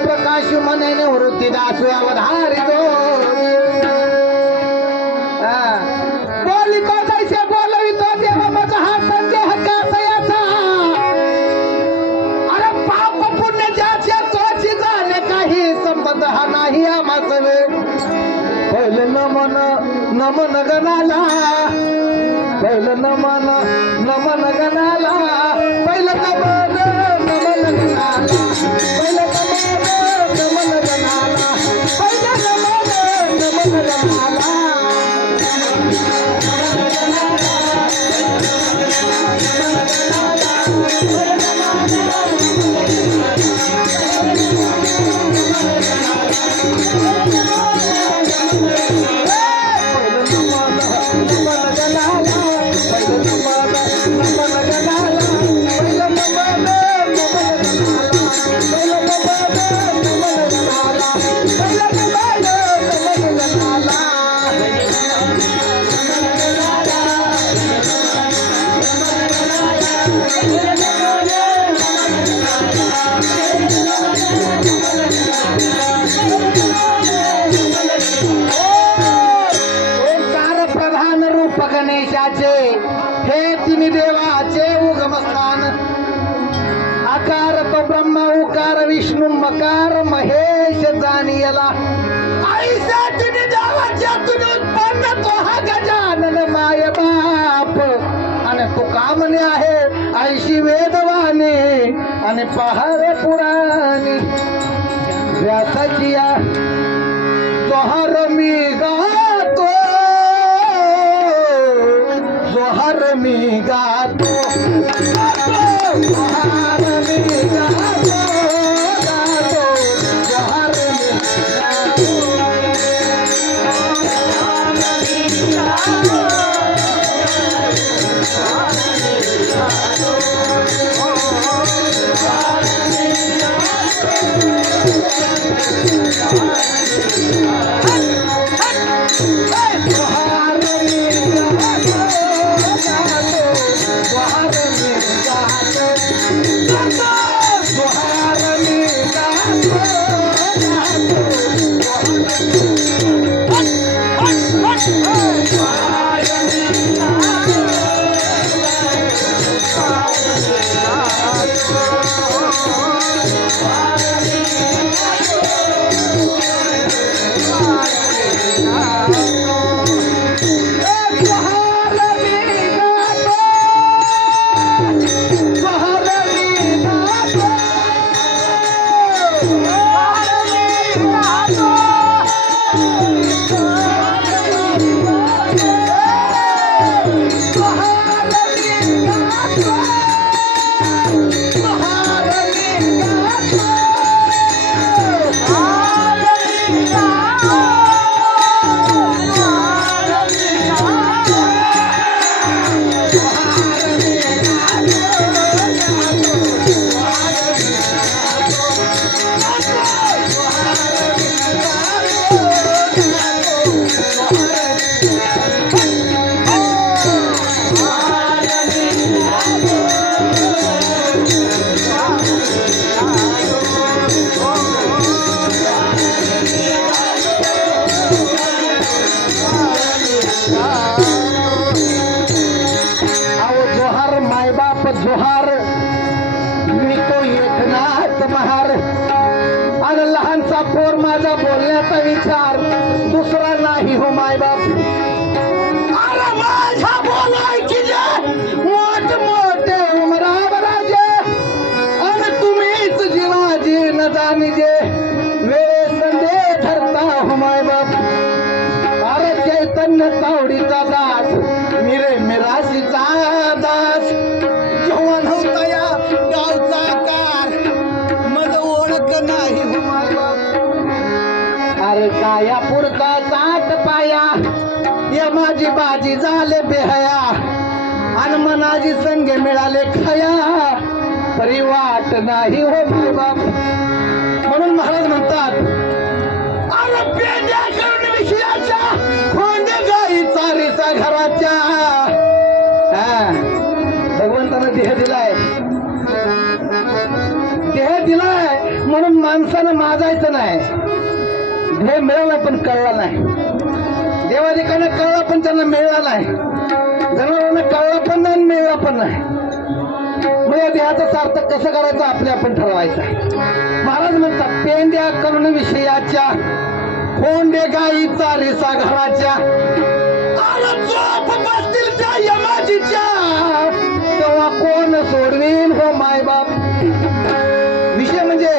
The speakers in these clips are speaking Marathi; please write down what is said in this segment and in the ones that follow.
प्रकाश मने वृत्ती दास अवधारितो बोलितो जैसे बोलवितो देवा माझा हा संजय हक्काचा याचा अरे पाप पुण्य ज्याच्या तोची जाणे काही संबंध हा नाही आमाचं वे पहिलं नमन गणाला पहिलं नमन गणाला पहिलं नमन गणाला पहिलं नमन गणाला पहिलं नमन गणाला गणेशाचे हे तीन देवाचे उगमस्थान आकार तो ब्रह्मा उकार विष्णू मकार महेश जानियला ऐसा तीन देवाच्या तुन उत्पन्न तो हा गजानन माय बाप आणि तो कामने आहे ऐशी वेदवाणी आणि पहारे पुराणी व्यासाची जोहर मी गातो जोहर मी गातो जोहर मी गातो जोहर मी गातो जोहार मी तो एकनाथ महार आणि लहानसा पोर माझा बोलण्याचा विचार दुसरा नाही हो मायबाप अरे माझा बोलायची जे मोठ मोठे उमरावराजे आणि तुम्हीच जीवाजी न जाणीजे वेळे संदे धरता हो मायबाप अरे चैतन्य तावडीचा दास मिरे मिराशीचा दास अरे काया पुरता सात पाया या माझी बाजी झाले बेहया आणि मनाजी संगे मिळाले खया तरी वाट नाही हो माय बाप म्हणून महाराज म्हणतात अरे पेंड्या करून विषयाच्या जायचं नाही. ध्येय मिळाला पण कळला नाही. देवाधिकांना कळला पण त्यांना मिळला नाही. जनावरांना कळला पण नाही, मिळला पण नाही. मग या देहाचा सार्थक कसं करायचं आपले आपण ठरवायचं. महाराज म्हणतात पेंड्या करुण विषयाच्या, कोंडे गाईचा रेसा घराच्या, बसतील त्या यमाजीच्या, तेव्हा कोण सोडवीन हो माय बाप. विषय म्हणजे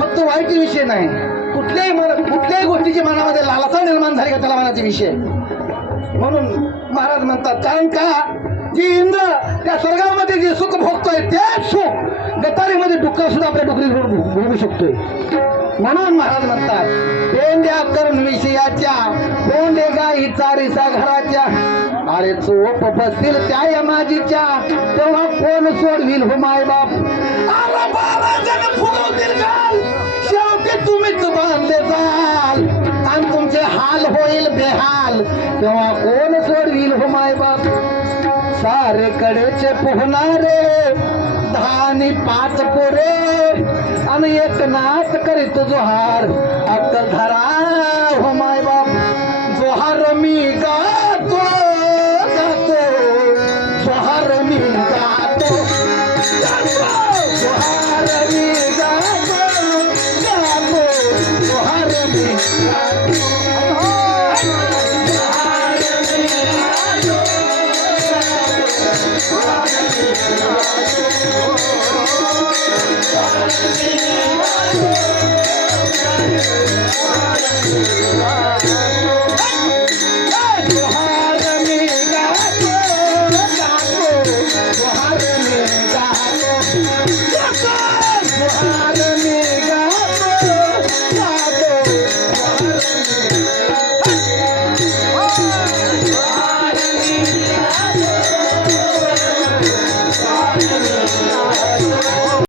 फक्त वाईट विषय नाही. कुठल्याही गोष्टीची मनामध्ये लालसा निर्माण झाली का त्याला मनाचे विषय. म्हणून महाराज म्हणतात कारण का जी इंद्र त्या स्वर्गामध्ये जे सुख भोगतोय तेच सुख गटारीमध्ये डुक्कर सुद्धा आपल्या डुकरीवर भोगू शकतोय. म्हणून महाराज म्हणतात पेंड्या करून विषयाच्या, कोंडे गाई चारीसा घराच्या, अरे चोप बसतील त्या यमाजीच्या, तेव्हा कोण सोडविल हो माय बाप. अरे बाबा जण फुगवतील काल, शेवटी तुम्हीच बांधले जाल, आणि तुमचे हाल होईल बेहाल, तेव्हा कोण सोडविल हो माय बाप. सारे कडेचे पोहणारे, धानी 5 पोरे, आणि एक नाथ करीत जोहार, अक्कल धरा हो माय बाप. जोहार मी गातो गातो, जोहार मी गातो गातो, जोहार मी गातो गातो, जोहार मी गातो. Thank you.